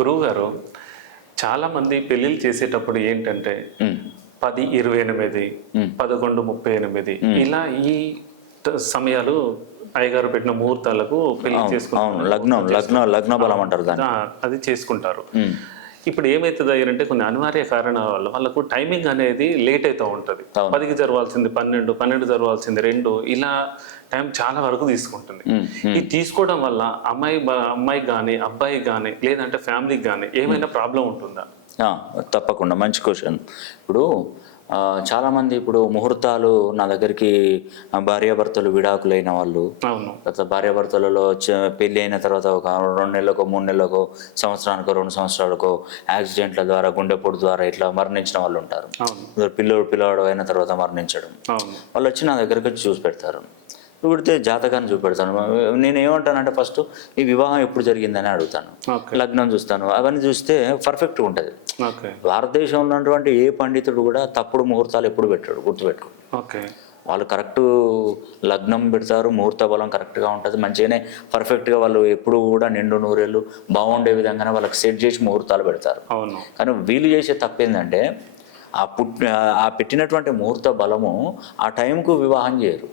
గురువుగారు, చాలామంది పెళ్ళిళ్ళు చేసేటప్పుడు ఏంటంటే 10:28, 11:38 ఇలా ఈ సమయాలు అయ్యగారు పెట్టిన ముహూర్తాలకు పెళ్లి చేసుకుంటారు. లగ్న బలం అంటారు దాన్ని. అది చేసుకుంటారు. ఇప్పుడు ఏమవుతుంది అంటే కొన్ని అనివార్య కారణాల వల్ల వాళ్ళకు టైమింగ్ అనేది లేట్ అవుతూ ఉంటుంది. 10కి జరగాల్సింది 12, 12 జరగాల్సింది 2, ఇలా టైం చాలా వరకు తీసుకుంటుంది. ఇది తీసుకోవడం వల్ల అమ్మాయి కానీ అబ్బాయి కానీ లేదంటే ఫ్యామిలీకి కానీ ఏమైనా ప్రాబ్లం ఉంటుందా? తప్పకుండా, మంచి క్వశ్చన్. ఇప్పుడు చాలామంది ఇప్పుడు ముహూర్తాలు నా దగ్గరికి భార్యాభర్తలు విడాకులైన వాళ్ళు, తర్వాత భార్యాభర్తలలో పెళ్ళి అయిన తర్వాత ఒక 2 నెలలకో 3 నెలలకో సంవత్సరానికో 2 సంవత్సరాలకో యాక్సిడెంట్ల ద్వారా గుండెపోటు ద్వారా ఇట్లా మరణించిన వాళ్ళు ఉంటారు. పిల్లవాడు అయిన తర్వాత మరణించడం, వాళ్ళు వచ్చి నా దగ్గరికి చూసి పెడతారు. పెడితే జాతకాన్ని చూపెడతాను. నేను ఏమంటానంటే ఫస్ట్ ఈ వివాహం ఎప్పుడు జరిగిందని అడుగుతాను, లగ్నం చూస్తాను. అవన్నీ చూస్తే పర్ఫెక్ట్గా ఉంటుంది. భారతదేశంలో ఉన్నటువంటి ఏ పండితుడు కూడా తప్పుడు ముహూర్తాలు ఎప్పుడు పెట్టాడు, గుర్తుపెట్టుకో. వాళ్ళు కరెక్ట్ లగ్నం పెడతారు, ముహూర్త బలం కరెక్ట్గా ఉంటుంది, మంచిగానే పర్ఫెక్ట్గా వాళ్ళు ఎప్పుడు కూడా నిండు నూరేళ్ళు బాగుండే విధంగానే వాళ్ళకి సెట్ చేసి ముహూర్తాలు పెడతారు. కానీ వీళ్ళు చేసే తప్పేందంటే ఆ పెట్టినటువంటి ముహూర్త బలము ఆ టైంకు వివాహం చేయరు.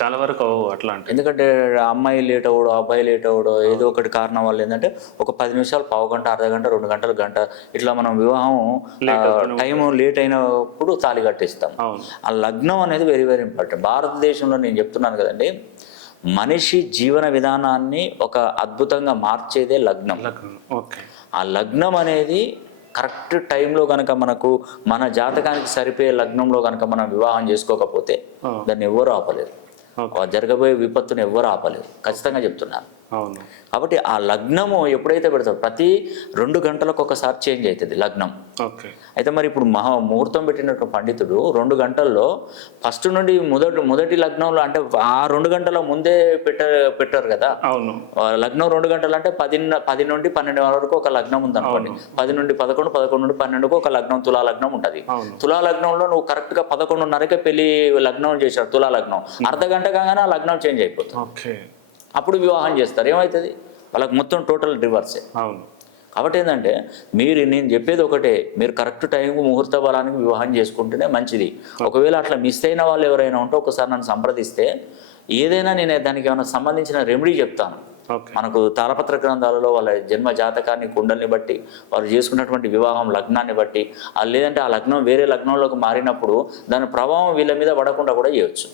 చాలా వరకు అట్లా. ఎందుకంటే అమ్మాయి లేట్ అవ్వడో అబ్బాయి లేట్ అవ్వడో ఏదో ఒకటి కారణం వల్ల ఏంటంటే ఒక 10 నిమిషాలు, పావు గంట, అర్ధ గంట, 2 గంటలు, గంట ఇట్లా మనం వివాహం టైం లేట్ అయినప్పుడు తాళి కట్టేస్తాం. ఆ లగ్నం అనేది వెరీ వెరీ ఇంపార్టెంట్. భారతదేశంలో నేను చెప్తున్నాను కదండి, మనిషి జీవన విధానాన్ని ఒక అద్భుతంగా మార్చేదే లగ్నం. ఆ లగ్నం అనేది కరెక్ట్ టైంలో కనుక మనకు మన జాతకానికి సరిపోయే లగ్నంలో కనుక మనం వివాహం చేసుకోకపోతే దాన్ని ఎవ్వరూ ఆపలేరు. జరగబోయే విపత్తును ఎవ్వరూ ఆపలేరు, ఖచ్చితంగా చెప్తున్నాను. కాబట్టి ఆ లగ్నము ఎప్పుడైతే పెడతారో ప్రతి 2 గంటలకు ఒకసారి చేంజ్ అవుతుంది లగ్నం. అయితే మరి ఇప్పుడు ముహూర్తం పెట్టినట్టు పండితుడు 2 గంటల్లో ఫస్ట్ నుండి మొదటి లగ్నంలో అంటే ఆ 2 గంటల ముందే పెట్టారు కదా. లగ్నం 2 గంటలు అంటే 10 నుండి 12 వరకు ఒక లగ్నం ఉంది అనుకోండి. 10 నుండి 11, 11 నుండి 12కు ఒక లగ్నం, తులా లగ్నం ఉంటుంది. తులా లగ్నంలో నువ్వు కరెక్ట్ గా 11:30కే పెళ్లి లగ్నం చేశాడు, తులా లగ్నం. అర్ధ గంట కాగానే ఆ లగ్నం చేంజ్ అయిపోతుంది. అప్పుడు వివాహం చేస్తారు. ఏమవుతుంది, వాళ్ళకి మొత్తం టోటల్ రివర్సే. కాబట్టి ఏంటంటే నేను చెప్పేది ఒకటే, మీరు కరెక్ట్ టైంకు ముహూర్త బలానికి వివాహం చేసుకుంటేనే మంచిది. ఒకవేళ అట్లా మిస్ అయిన వాళ్ళు ఎవరైనా ఉంటే ఒకసారి నన్ను సంప్రదిస్తే ఏదైనా నేను దానికి ఏమైనా సంబంధించిన రెమెడీ చెప్తాను. మనకు తాళపత్ర గ్రంథాలలో వాళ్ళ జన్మ జాతకాన్ని, కుండల్ని బట్టి, వారు చేసుకున్నటువంటి వివాహం లగ్నాన్ని బట్టి, లేదంటే ఆ లగ్నం వేరే లగ్నంలోకి మారినప్పుడు దాని ప్రభావం వీళ్ళ మీద పడకుండా కూడా చేయవచ్చు.